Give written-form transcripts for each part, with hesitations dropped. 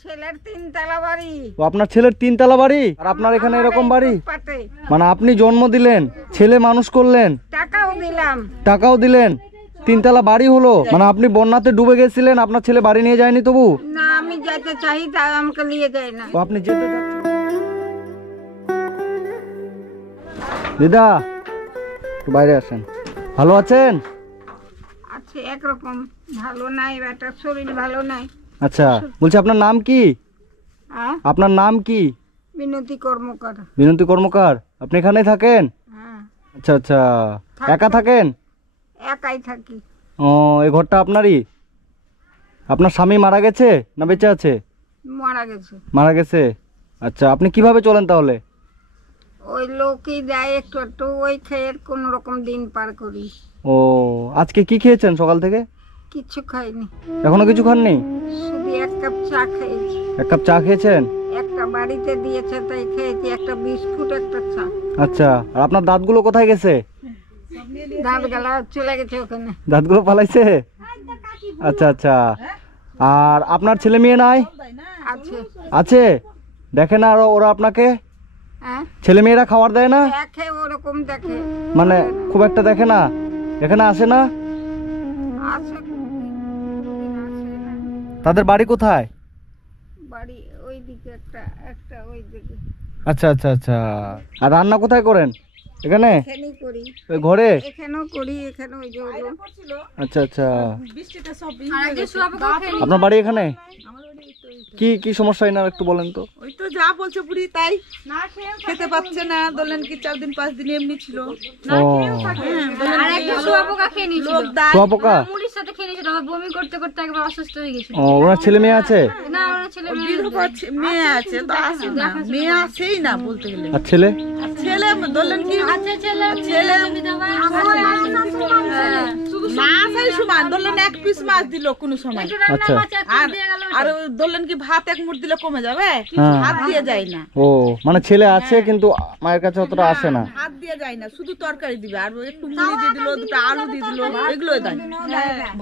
ছেলের তিনতলা বাড়ি। ও আপনার ছেলের তিনতলা বাড়ি আর আপনার এখানে এরকম বাড়ি? মানে আপনি জন্ম দিলেন, ছেলে মানুষ করলেন, টাকাও দিলেন, তিনতলা বাড়ি হলো। মানে আপনি বন্যাতে ডুবে গেছিলেন, আপনার ছেলে বাড়ি নিয়ে যায়নি তবু? না, আমি যেতে চাই তাই আমাকে নিয়ে যায় না। আপনি যেতে চাচ্ছেন? দিদা একটু বাইরে আসেন। ভালো আছেন? আছে একরকম, ভালো নাই, বেটার শরীর ভালো নাই। আচ্ছা, বলছি আপনার নাম কি? আপনার নাম কি? বিনতি কর্মকার। বিনতি কর্মকার। আপনি এখানেই থাকেন? হ্যাঁ। আচ্ছা আচ্ছা, একা থাকেন? একাই থাকি। ও, এই ঘরটা আপনারই? আপনার স্বামী মারা গেছে না বেঁচে আছে? মারা গেছে। মারা গেছে। আচ্ছা, আপনি কিভাবে চলেন তাহলে? ওই লোকই দেয় একটু একটু, ওই খেয়ে কোন রকম দিন পার করি। ও, আজকে কি খেয়েছেন সকাল থেকে? কিছু খাইনি। এখনো কিছু খাননি? শুধু এক কাপ চা খেয়েছি। এক কাপ চা খেয়েছেন? একটা বাড়িতে দিয়েছে তাই খেয়েছি, একটা বিস্কুট, একটা চা। আচ্ছা, আর আপনার দাঁতগুলো কোথায় গেছে? দাঁত গেলা চলে গেছে ওখানে। দাঁতগুলো পালাইছে? আচ্ছা আচ্ছা, আর আপনার ছেলে মেয়ে নাই? আছে। আছে? দেখে না আর ওরা আপনাকে? হ্যাঁ, ছেলে মেয়েরা খাবার দেয় না? দেখে, ওরকম দেখে, মানে খুব একটা দেখে না? এখানে আসে না? আছে। তাদের বাড়ি কোথায়? বাড়ি ওই দিকে, একটা একটা ওই দিকে। আচ্ছা আচ্ছা আচ্ছা, আর রান্না কোথায় করেন? এখানে? এখানেই করি। ওই ঘরে? এখানেও করি, এখানে ওই যে হলো। আচ্ছা আচ্ছা, আপনার বাড়ি এখানে? কি কি সমস্যা এনার একটু বলেন তো। ওই তো যা বলছে বুড়ি তাই, খেতে পাচ্ছে না। ধরলেন কি 4 দিন 5 দিন এমনি ছিল। ও, আর একটা শুয়াপোকা খেয়ে নিয়েছিল। শুয়াপোকা? মুড়ির সাথে খেয়ে নিয়েছিল, বমি করতে করতে একবার অসুস্থ হয়ে গেছিল। ও, ওনার ছেলে মেয়ে আছে? না, ওর ছেলে মেয়ে বিধবা মেয়ে আছে তো আসে না, মেয়ে আসেই না বলতে গেলে। আর ছেলে? ছেলে ধরলেন কি আছে, ছেলে ছেলে বিধবা। মাছ এই সমান ধরলেন 1 পিস মাছ দিল কোন সময়। আচ্ছা, আর ধরলেন কি ভাত 1 মুঠ দিলে কমে যাবে, হাত দিয়ে যায় না। ও, মানে ছেলে আছে কিন্তু মায়ের কাছে অতটা আসে না? হাত দিয়ে যায় না, শুধু তরকারি দিবে আর একটু মুড়ি দিয়ে দিল, 2টা আলু দিয়ে দিল, এগুলোই দেয়।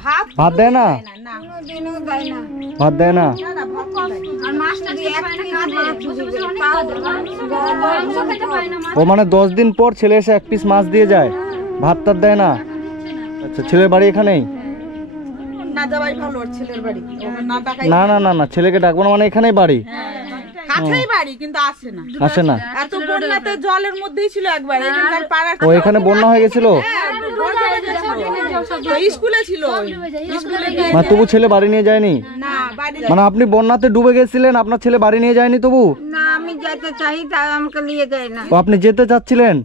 ভাত ভাত দেয় না? না, কোনোদিনও দেয় না। ভাত দেয় না? আর মাছটা খেতে পায় না, কাঁদে। বসে বসে অনেক কাঁদে। মাংস খেতে পায় না। ও, মানে 10 দিন পর ছেলে এসে 1 পিস মাছ দিয়ে যায়, ভাত টাত দেয় না? আচ্ছা, ছেলের বাড়ি এখানেই? না যাওয়াই ভালো ওর ছেলের বাড়ি, ওকে না ডাকাই। না না না না, ছেলেকে ডাকবো না মানে এখানেই বাড়ি? কাছেই বাড়ি কিন্তু আসে না। আসে না? এত বন্যাতে জলের মধ্যেই ছিল একবার, এখানকার পাড়ার ও, এখানে বন্যা হয়ে গেছিল? স্কুলে ছিল, স্কুলে গিয়ে মানে তবু ছেলে বাড়ি নিয়ে যায়নি? না বাড়ি মানে আপনি বন্যাতে ডুবে গেছিলেন, আপনার ছেলে বাড়ি নিয়ে যায়নি তবু? না, আমি যেতে চাই তাই আমাকে নিয়ে যায় না। ও, আপনি যেতে চাচ্ছিলেন,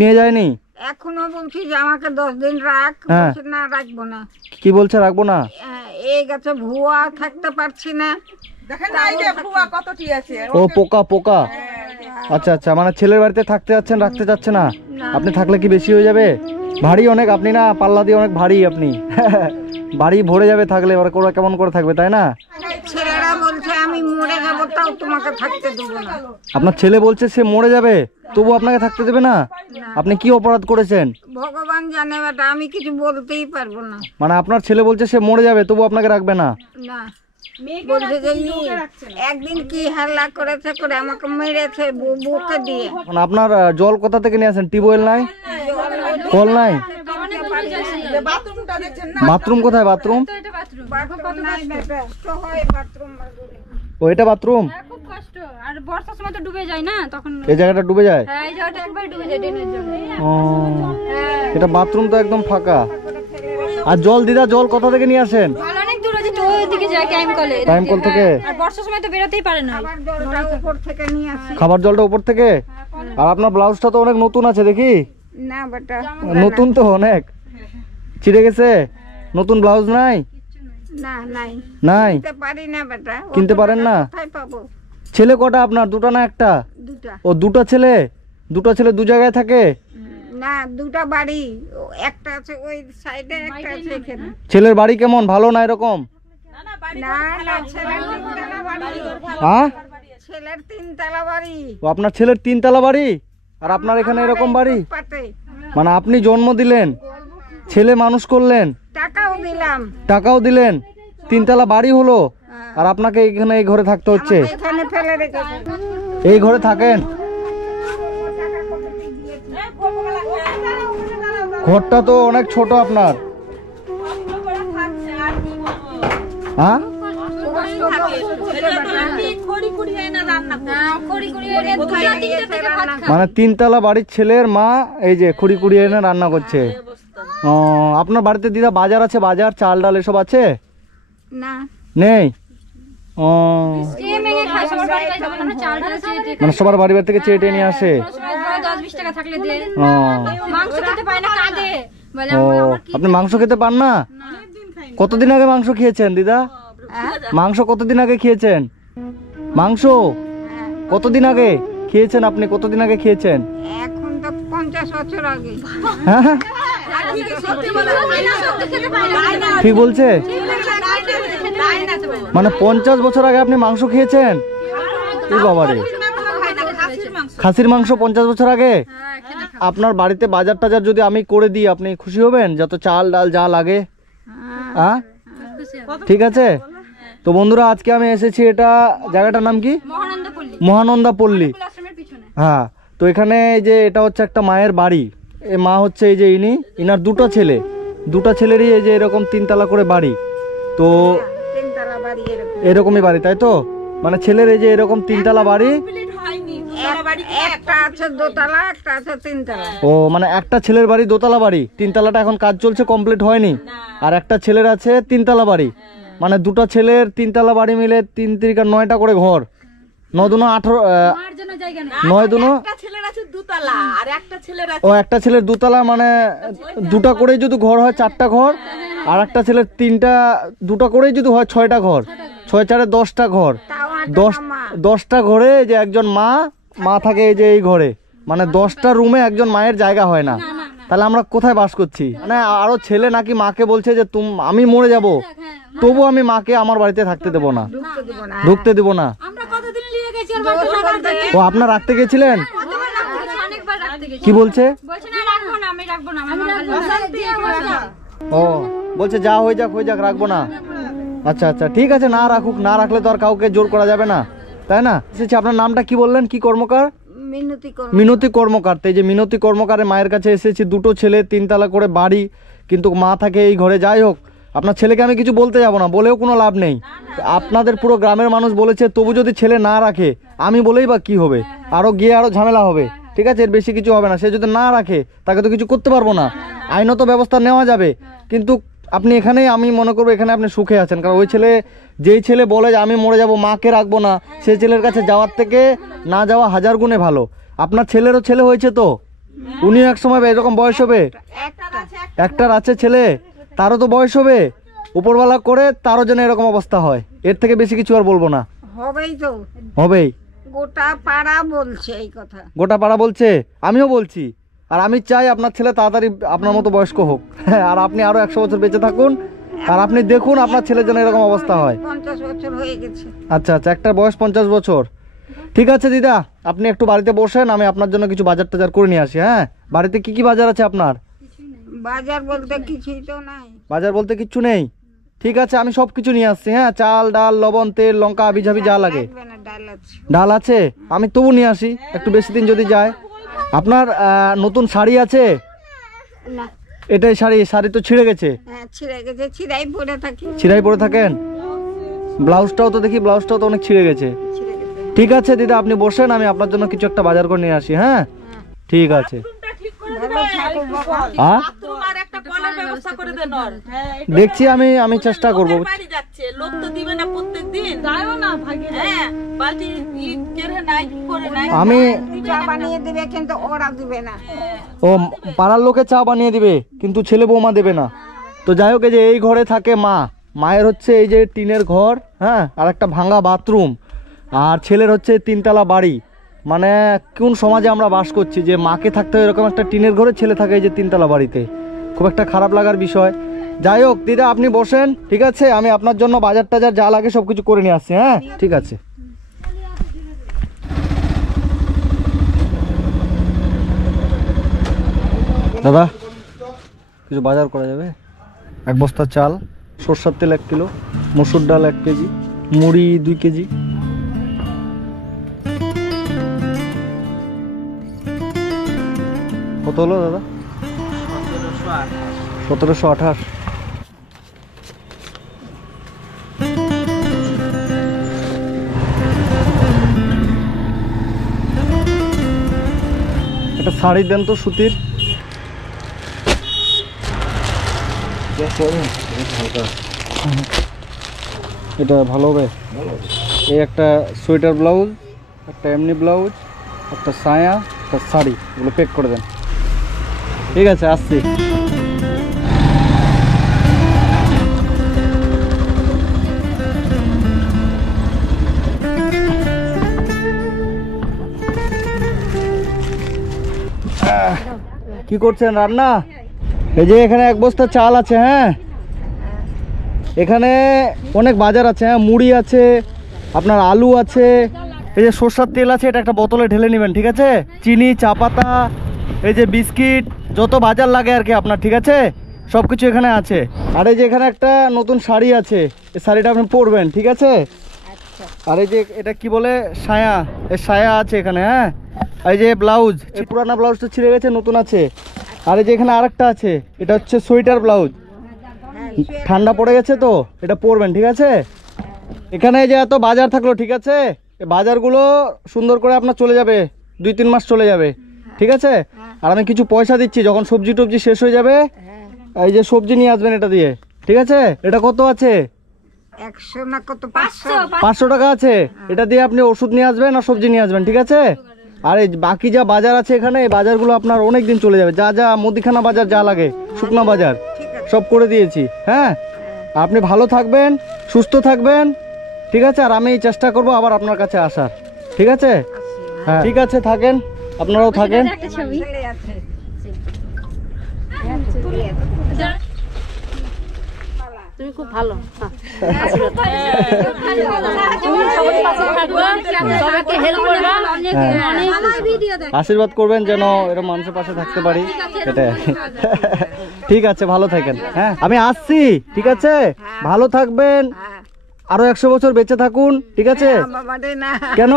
নিয়ে যায়নি? এখনো বলছি যে আমাকে 10 দিন রাখ, হ্যাঁ। বলছে না রাখবো না। কি বলছে রাখবো না? এই গাছে ভুয়া থাকতে পারছি না। দেখেন না এই যে ফুয়া কতটি আছে। ও, পোকা পোকা। আচ্ছা আচ্ছা, মানে ছেলের বাড়িতে থাকতে যাচ্ছেন, রাখতে যাচ্ছে না? আপনি থাকলে কি বেশি হয়ে যাবে? ভারী অনেক আপনি না, পাল্লা দিয়ে অনেক ভারী আপনি। বাড়ি ভরে যাবে থাকলে, এবার ওরা কেমন করে থাকবে, তাই না? ছেলেরা বলছে আমি মরে যাবো তাও তোমাকে থাকতে দেবো না। আপনার ছেলে বলছে সে মরে যাবে তবু আপনাকে থাকতে দেবে না? আপনি কি অপরাধ করেছেন? ভগবান জানে বেটা, আমি কিছু বলতেই পারবো না। মানে আপনার ছেলে বলছে সে মরে যাবে তবু আপনাকে রাখবে না? না, বলছে যে একদিন কি হাল্লা করেছে করে আমাকে মেরেছে বুকে দিয়ে। মানে আপনার জল কোথা থেকে নিয়ে আসেন? টিউবওয়েল নাই? কল নাই? বাথরুমটা দেখছেন না, বাথরুম কোথায়? বাথরুম? বাথরুম নাই বেটা, তো হয় বাথরুম। ও, এটা বাথরুম? খুব কষ্ট। আর বর্ষার সময় তো ডুবে যায় না তখন। এই জায়গাটা ডুবে যায়? হ্যাঁ, এই জায়গাটা একবার ডুবে যায় ড্রেনের জলে। ও, এটা বাথরুম তো একদম ফাঁকা। আর জল দিদা, জল কোথা থেকে নিয়ে আসেন? জল অনেক দূর আছে তো, ওইদিকে যায় টাইম কলে। টাইম কল থেকে? আর বর্ষার সময় তো বেরোতেই পারে না। আবার জলটা উপর থেকে নিয়ে আসি। খাবার জলটা উপর থেকে? আর আপনার ব্লাউজটা তো অনেক নতুন আছে দেখি। না বেটা, নতুন তো অনেক, ছিঁড়ে গেছে। নতুন ব্লাউজ নাই? না নাই, নাই? কিনতে পারি না বেটা। কিনতে পারেন না? কোথায় পাবো? ছেলে কটা আপনার? দুটা না একটা? দুটা। ও, দুটা ছেলে? দুটা ছেলে দু জায়গায় থাকে? না, দুটা বাড়ি, একটা আছে ওই সাইডে, একটা আছে এখানে। ছেলের বাড়ি কেমন, ভালো না এরকম? না না, ছেলের তিনতলা বাড়ি। হ্যাঁ, ছেলের তিনতলা বাড়ি। ও, আপনার ছেলের তিনতলা বাড়ি আর আপনার এখানে এরকম বাড়ি? পাতে মানে আপনি জন্ম দিলেন, ছেলে মানুষ করলেন, টাকাও দিলাম। টাকাও দিলেন, তিনতলা বাড়ি হলো। আর আপনাকে এখানে এই ঘরে থাকতে হচ্ছে? এখানে ফেলে রেখেছে। এই ঘরে থাকেন? ঘরটা তো অনেক ছোট আপনার। হ্যাঁ, মানে 3 তলা বাড়ির ছেলের মা এই যে খুঁড়ি কুড়িয়ে এনে রান্না করছে। ও, আপনার বাড়িতে দিদা বাজার আছে? বাজার, চাল ডাল এসব আছে? না, নেই। ও, মানে সবার বাড়ি বাড়ি থেকে চেটে নিয়ে আসে। ও, ও, আপনি মাংস খেতে পান না? কতদিন আগে মাংস খেয়েছেন দিদা? মাংস কতদিন আগে খেয়েছেন? মাংস কতদিন আগে খেয়েছেন আপনি? কতদিন আগে খেয়েছেন? এখন তো 50 বছর আগে। হ্যাঁ, ঠিক বলছে? মানে 50 বছর আগে আপনি মাংস খেয়েছেন? এই বাবারে, খাসির মাংস 50 বছর আগে? আপনার বাড়িতে বাজার টাজার যদি আমি করে দিই আপনি খুশি হবেন? যত চাল ডাল যা লাগে। হ্যাঁ, ঠিক আছে। তো বন্ধুরা, আজকে আমি এসেছি, এটা জায়গাটার নাম কি? মহানন্দা পল্লী। হ্যাঁ, তো এখানে এই যে এটা হচ্ছে একটা মায়ের বাড়ি। এই মা হচ্ছে এই যে ইনার দুটো ছেলে, দুটো ছেলেরই এই যে এরকম 3 তলা করে বাড়ি। তো তিনতলা বাড়ি এরকম। এরকমই বাড়ি, তাই তো? মানে ছেলের এই যে এরকম 3 তলা বাড়ি। একটা আছে দোতলা, একটা আছে তিনতলা। ও, মানে একটা ছেলের বাড়ি দোতলা বাড়ি, 3 তলাটা এখন কাজ চলছে, কমপ্লিট হয়নি। আর একটা ছেলের আছে 3 তলা বাড়ি। মানে দুটো ছেলের 3 তলা বাড়ি মিলে 3 3 9টা করে ঘর। 9 দুনো 18, 9 দুনো। ও, একটা ছেলের 2 তলা, মানে 2টা করেই যদি ঘর হয় 4টা ঘর। আর একটা ছেলের 3টা, 2টা করেই যদি হয় 6টা ঘর। 6 4 10টা ঘর। 10টা ঘরে এই যে একজন মা থাকে এই যে এই ঘরে। মানে 10টা রুমে একজন মায়ের জায়গা হয় না। তাহলে আমরা কোথায় বাস করছি? মানে আরো ছেলে নাকি মাকে বলছে যে আমি মরে যাব, তবু আমি মাকে আমার বাড়িতে থাকতে দেবো না, ঢুকতে দেব না। ও, আপনার রাখতে গেছিলেন? কি বলছে? ও, বলছে যা হয়ে যাক রাখবো না। আচ্ছা আচ্ছা, ঠিক আছে, না রাখুক, না রাখলে তো আর কাউকে জোর করা যাবে না, তাই না? আপনার নামটা কি বললেন? কি কর্মকার? মিনতি কর্মকার। তো এই যে মিনতি কর্মকারের মায়ের কাছে এসেছি। দুটো ছেলে, 3 তলা করে বাড়ি, কিন্তু মা থাকে এই ঘরে। যাই হোক, আপনার ছেলেকে আমি কিছু বলতে যাব না, বলেও কোনো লাভ নেই। আপনাদের পুরো গ্রামের মানুষ বলেছে, তবু যদি ছেলে না রাখে আমি বলেই বা কি হবে? আরো গিয়ে আরো ঝামেলা হবে। ঠিক আছে, এর বেশি কিছু হবে না। সে যদি না রাখে তাকে তো কিছু করতে পারবো না, আইনত ব্যবস্থা নেওয়া যাবে। কিন্তু আপনি এখানে, আমি মনে করবো এখানে আপনি সুখে আছেন। কারণ ওই ছেলে, যেই ছেলে বলে যে আমি মরে যাব, মাকে রাখবো না, সেই ছেলের কাছে যাওয়ার থেকে না যাওয়া 1000 গুণে ভালো। আপনার ছেলেরও ছেলে হয়েছে তো, উনিও এক সময় এরকম বয়স হবে। একটার আছে ছেলে, তারও তো বয়স হবে। উপরওয়ালা করে তারও যেন এরকম অবস্থা হয়। এর থেকে বেশি কিছু আর বলবো না। হবেই তো, হবেই। গোটা পাড়া বলছে এই কথা। গোটা পাড়া বলছে, আমিও বলছি। আর আমি চাই আপনার ছেলে তাড়াতাড়ি আপনার মতো বয়স্ক হোক, আর আপনি আরো 100 বছর বেঁচে থাকুন। আর আপনি দেখুন আপনার ছেলের জন্য এরকম অবস্থা হয়। 50 বছর হয়ে গেছে। আচ্ছা আচ্ছা, একটা বয়স 50 বছর। ঠিক আছে দিদা, আপনি একটু বাড়িতে বসেন, আমি আপনার জন্য কিছু বাজার টাজার করে নিয়ে আসি। হ্যাঁ, বাড়িতে কি কি বাজার আছে আপনার? বাজার বলতে কিছুই তো নাই। বাজার বলতে কিচ্ছু নেই? ঠিক আছে, আমি সব কিছু নিয়ে আসছি। হ্যাঁ, চাল ডাল লবণ তেল লঙ্কা আবিঝাবি যা লাগে। ডাল আছে, আমি তবু নিয়ে আসি, একটু বেশি দিন যদি যায়। আপনার নতুন শাড়ি আছে? না। এটাই শাড়ি তো ছিঁড়ে গেছে। হ্যাঁ, ছিঁড়ে গেছে, ছিঁড়াই পরে থাকি। ছিঁড়াই পরে থাকেন? ব্লাউজটাও তো দেখি, ব্লাউজটাও তো অনেক ছিঁড়ে গেছে। ঠিক আছে দিদা, আপনি বসেন, আমি আপনার জন্য কিছু একটা বাজার করে নিয়ে আসি। হ্যাঁ, ঠিক আছে। দেখছি, আমি চেষ্টা করবো। আমি চা বানিয়ে দিবে, কিন্তু ওরা দিবে না। ও, পাড়ার লোকে চা বানিয়ে দিবে, কিন্তু ছেলে বৌমা দেবে না। তো যাই হোক, এই যে এই ঘরে থাকে মায়ের হচ্ছে এই যে টিনের ঘর, হ্যাঁ, আর একটা ভাঙা বাথরুম। আর ছেলের হচ্ছে 3 তলা বাড়ি। মানে কোন সমাজে আমরা বাস করছি যে মাকে থাকতে হয় এরকম একটা টিনের ঘরে, ছেলে থাকে এই যে 3 তলা বাড়িতে? খুব একটা খারাপ লাগার বিষয়। যাই হোক দিদা, আপনি বসেন, ঠিক আছে? আমি আপনার জন্য বাজার টাজার যা লাগে সব কিছু করে নিয়ে আসছি। হ্যাঁ, ঠিক আছে। দাদা, কিছু বাজার করা যাবে? 1 বস্তা চাল, সরষের তেল 1 কিলো, মসুর ডাল 1 কেজি, মুড়ি 2 কেজি। কত হলো দাদা? 1728। একটা শাড়ি দেন তো সুতির। এটা ভালো হবে। এই একটা সোয়েটার ব্লাউজ, একটা এমনি ব্লাউজ, একটা সায়া, একটা শাড়ি, এগুলো প্যাক করে দেন। ঠিক আছে, আসছি। কি করছেন? রান্না? এই যে এখানে 1 বস্তা চাল আছে। হ্যাঁ, এখানে অনেক বাজার আছে। হ্যাঁ, মুড়ি আছে, আপনার আলু আছে, এই যে সরষের তেল আছে, এটা একটা বোতলে ঢেলে নেবেন। ঠিক আছে, চিনি, চা পাতা, এই যে বিস্কিট, যত বাজার লাগে আর কি আপনার। ঠিক আছে, সব কিছু এখানে আছে। আর এই যে এখানে একটা নতুন শাড়ি আছে, এই শাড়িটা আপনি পরবেন। ঠিক আছে, আর এই যে এটা কি বলে, সায়া, এই সায়া আছে এখানে। হ্যাঁ, এই যে ব্লাউজ, এই পুরানা ব্লাউজটা ছিঁড়ে গেছে, নতুন আছে। আর এই যে এখানে আরেকটা আছে, এটা হচ্ছে সোয়েটার ব্লাউজ, ঠান্ডা পড়ে গেছে তো, এটা পরবেন। ঠিক আছে, এখানে এই যে এত বাজার থাকলো, ঠিক আছে, এই বাজারগুলো সুন্দর করে আপনার চলে যাবে, 2-3 মাস চলে যাবে। ঠিক আছে, আর আমি কিছু পয়সা দিচ্ছি, যখন সবজি টবজি শেষ হয়ে যাবে এই যে সবজি নিয়ে আসবেন এটা দিয়ে। ঠিক আছে, এটা কত আছে? 100 না কত, 500। 500 টাকা আছে। এটা দিয়ে আপনি ওষুধ নিয়ে আসবেন আর সবজি নিয়ে আসবেন। ঠিক আছে, আর এই বাকি যা বাজার আছে এখানে, এই বাজারগুলো আপনার অনেক দিন চলে যাবে। যা যা মুদিখানা বাজার যা লাগে, শুকনা বাজার সব করে দিয়েছি। হ্যাঁ, আপনি ভালো থাকবেন, সুস্থ থাকবেন। ঠিক আছে, আর আমি চেষ্টা করব আবার আপনার কাছে আসার। ঠিক আছে, হ্যাঁ ঠিক আছে, থাকেন, আপনারাও থাকেন। ছেলে আছে। তুমি খুব ভালো। সবাইকে হেল্প করবা, অনেক ভিডিও দেখ। আশীর্বাদ করবেন যেন এরকম মানুষের পাশে থাকতে পারি, এটাই। ঠিক আছে, ভালো থাকেন। হ্যাঁ, আমি আসছি। ঠিক আছে, ভালো থাকবেন, আরো 100 বছর বেঁচে থাকুন। ঠিক আছে, কেন?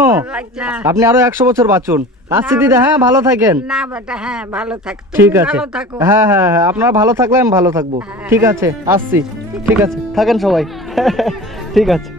আপনি আরো 100 বছর বাঁচুন। আসছি দিদা। হ্যাঁ, ভালো থাকেন। না বেটা, হ্যাঁ ভালো থাক। ঠিক আছে, ভালো থাকো। হ্যাঁ হ্যাঁ হ্যাঁ, আপনারা ভালো থাকলে আমি ভালো থাকবো। ঠিক আছে, আসছি। ঠিক আছে, থাকেন সবাই। ঠিক আছে।